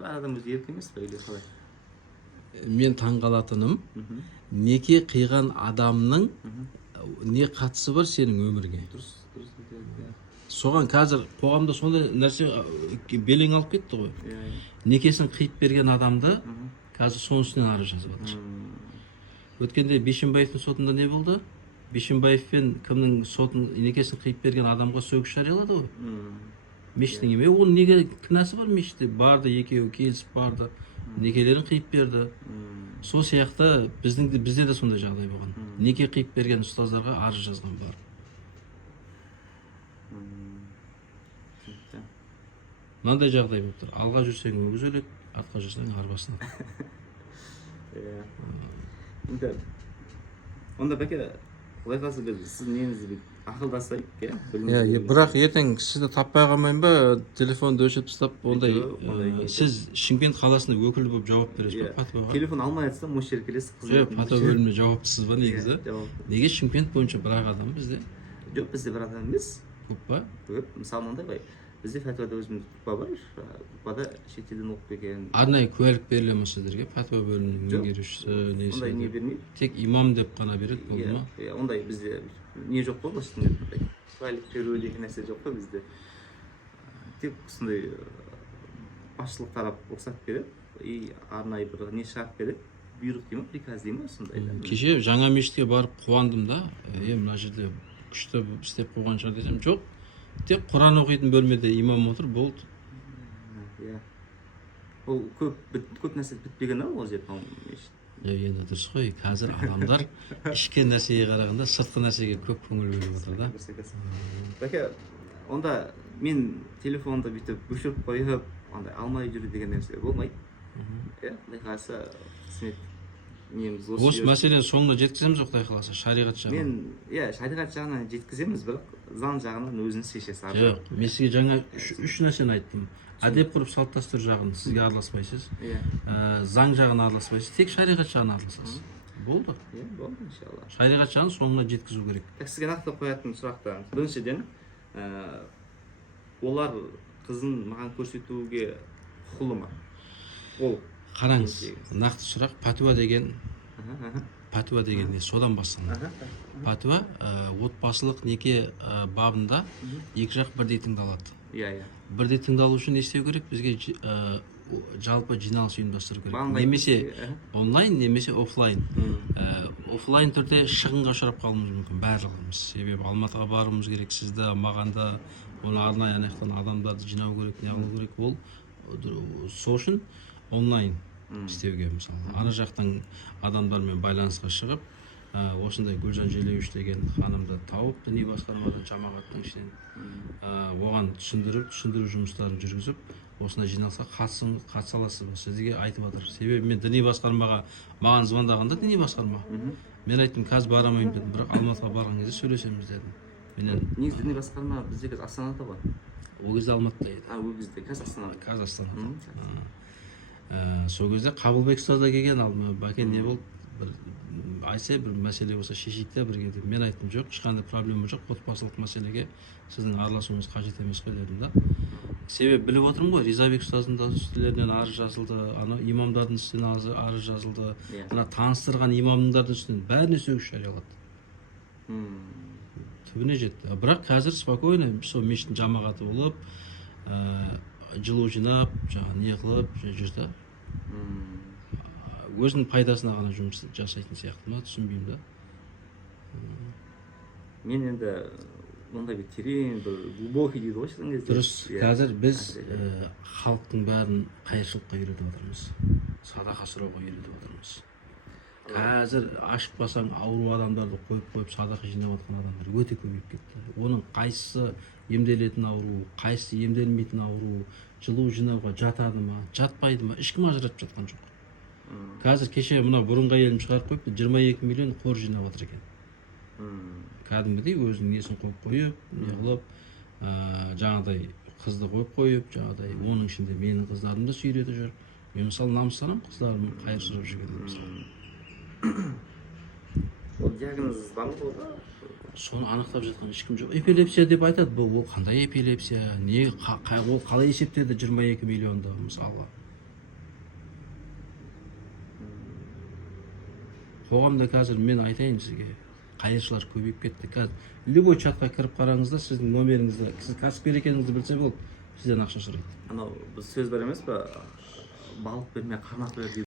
бар адам өзі еркін емес па или қалай? Мен таңғалатыным, неке қиған адамның не қатысы бар сенің өмірге? Дұрыс. Соған қазір қоғамда сондай нәрсе белең алып кетті ғой. Некесін қиып берген адамды қазір соның үстінен арыз жазып жатыр. Өткенде Бишімбаевтың сотында не болды? Бишімбаев пен кімнің сотын некесін қиып берген адамға сөгіс жариялады ғой. Мешіттің еме, оның неге кінәсі бар мешітте? Барды, екеуі келісіп барды, некелерін қиып берді. Сол сияқты бізде де сондай жағдай болған. Неке қиып берген ұстаздарға арыз жазған бар. Мынандай жағдай болып тұр. Алға жүрсең өгіз өледі, артқа жүрсең арбасына. Онда бәке, құдай қаласа біз сіз неңізді ақылдасайық, бірақ ертең сізді таппай қалмайын ба, телефонды өшіріп тастап, ондай сіз Шымкент қаласында өкіл болып жауап бересіз ба Патуаға? Телефон алмай жатсам осы жерге келесіз. Патуа бөліміне жауапсыз ба негізі? Неге Шымкент бойынша бір ақ адам бізде? Жоқ, бізде бір адам емес. Көп па? Көп. Мысалы мынандай ғой. Бізде Патуада өзіміз тұтпа бар. Тұтпада шетелден оқып келген. Арнайы куәлік беріле ме сіздерге? Патуа бөлімінің меңгерушісі несі? Ондай не бермейді. Тек имам деп қана береді, болды ма? Ондай бізде не жоқ қой, былайша куәлік беру деген нәрсе жоқ қой бізде. Тек сондай басшылық тарап рұқсат береді и арнайы бір не шығарып береді. Бұйрық дей ме, приказ дей ме, сондай. Кеше жаңа мешітке барып қуандым да, мына жерде күшті істеп қойған шығар десем, жоқ. Тек Құран оқитын бөлмеде имам отыр, болды. Ол көп нәрсе бітпеген ол жерде мешіт. Енді дұрыс қой, қазір адамдар ішкі нәрсеге қарағанда сыртқы нәрсеге көп көңіл бөліп отыр да. Бәке, онда мен телефонды бүйтіп өшіріп қойып, андай алмай жүру деген нәрсе болмайды. Құдай қаласа қызмет неміз осы мәселені соңына жеткіземіз, Құдай қаласа, шариғат жағынан. Мен шариғат жағынан жеткіземіз, бірақ заң жағынан өзіңіз шешесіз. Жоқ, мен сізге жаңа үш нәрсені айттым. Әдеп ғұрып салт дәстүр жағын сізге араласпайсыз, заң жағын араласпайсыз, тек шариғат жағын араласасыз. Болды. Болды, иншалла. Шариғат жағын соңына жеткізу керек. Сізге нақты қоятын сұрақтар. Біріншіден, олар қызын маған көрсетуге құқылы ма? Ол қараңыз, нақты сұрақ, пәтуа деген не, содан басталады. Пәтуа отбасылық неке бабында екі жақ бірдей тыңдалады. Бірдей тыңдалу үшін не істеу керек? Бізге жалпы жиналыс ұйымдастыру керек. Немесе онлайн, немесе офлайн. Офлайн түрде шығынға ұшырап қалуымыз мүмкін, барлығымыз. Себебі Алматыға баруымыз керек, сізді, мағанда, оны арнайы анаяқтан адамдарды жинау керек, не қылу керек. Ол сол үшін онлайн істеуге, мысалы, ана жақтан адамдармен байланысқа шығып, осындай Гүлжан Желеуіш деген ханымды тауып, діни басқармадан, жамағаттың ішінен оған түсіндіру жұмыстарын жүргізіп, осындай жиналысқа қатыса аласыз ба? Сізге айтып жатыр. Себебі мен діни басқармаға маған звондағанда діни басқарма. Мен айттым, қазір барамайын дедім, бірақ Алматыға барған кезде сөйлесеміз дедім. Негізі діни басқарма бізде қазір Астанада бар. Ол кезде Алматыда еді. Ол кезде қазір Астанада. Қазір Астанада. Сол кезде Қабылбек ұстаз да келген, алдыма, бәке не болды, бір айтса, бір мәселе болса шешейік те бірге деп. Мен айттым, жоқ, ешқандай проблема жоқ, отбасылық мәселеге сіздің араласуыңыз қажет емес қой дедім да. Себебі біліп отырмын ғой, Ризабек ұстаздың да үстілерінен арыз жазылды, имамдардың үстінен арыз жазылды, таныстырған имамдардың үстінен бәріне сөгіс жариялады. Түбіне жетті. Бірақ қазір спокойно, сол мешіттің жамағаты болып, жылу жинап, не қылып жүрді. Өзінің пайдасына ғана жұмыс жасайтын сияқты ма, түсінбеймін да. Мен енді ондай бір терең, бір глубокий дейді ғой шын кезде. Дұрыс. Қазір біз халықтың бәрін қайыршылыққа үйретіп отырмыз. Садақа сұрауға үйретіп отырмыз. Қазір ашып басаң ауру адамдарды қойып садақа жинап жатқан адамдар өте көбейіп кетті. Оның қайсысы емделетін ауру, қайсысы емделмейтін ауру, жылу жинауға жатады ма, жатпайды ма, ешкім ажыратып жатқан жоқ. Қазір кеше мына бұрынғы әйелім шығарып қойыпты, 22 миллион қор жинап жатыр екен. Кәдімгідей өзінің несін қойып қойып, не қылып, жаңағыдай қызды қойып, жаңағыдай оның ішінде менің қыздарым да сүйретіп жүр. Мен мысалы намыстанамын қыздарым қайыр сұрап жүргенде мысалы. Ол диагноз бар ма олда? Соны анықтап жатқан ешкім жоқ. Эпилепсия деп айтады. Бұл қандай эпилепсия? Ол қалай есептеді 22 миллионды мысалы? қоғамда қазір мен айтайын сізге қайыршылар көбейіп кетті. Қазір любой чатқа кіріп қараңыз да, сіздің номеріңізді, сіз кәсіпкер екеніңізді білсе болды, сізден ақша сұрайды. Анау біз сөз бар емес па? Балық берме, қанат бер.